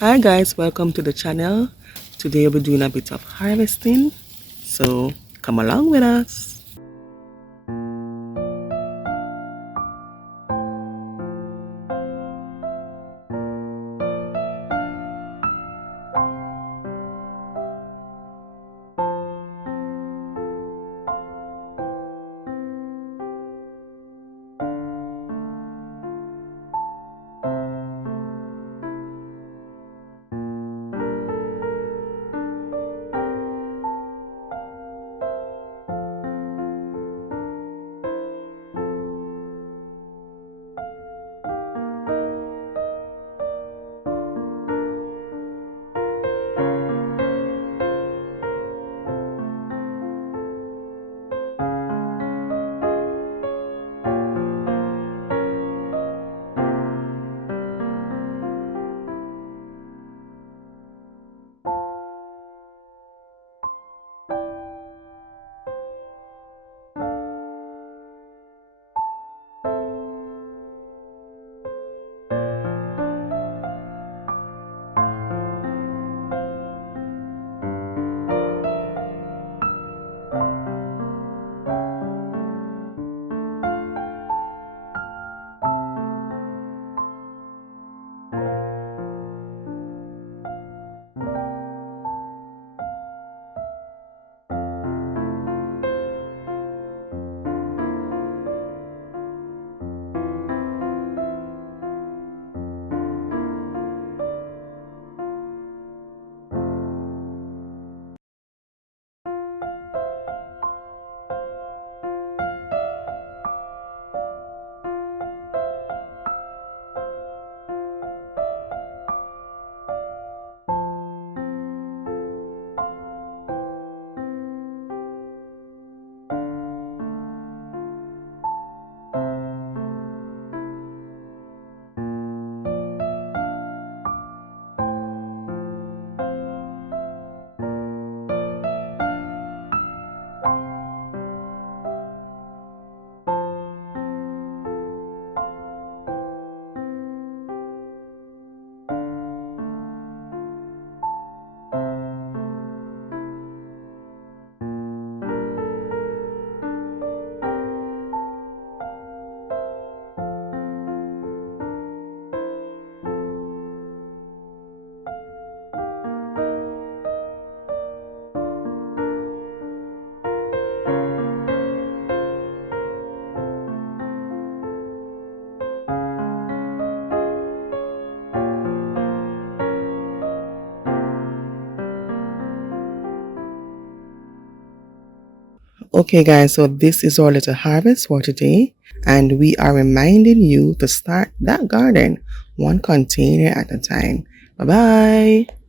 Hi guys, welcome to the channel. Today we're doing a bit of harvesting, so come along with us. Okay guys, so this is our little harvest for today, and we are reminding you to start that garden one container at a time. Bye bye.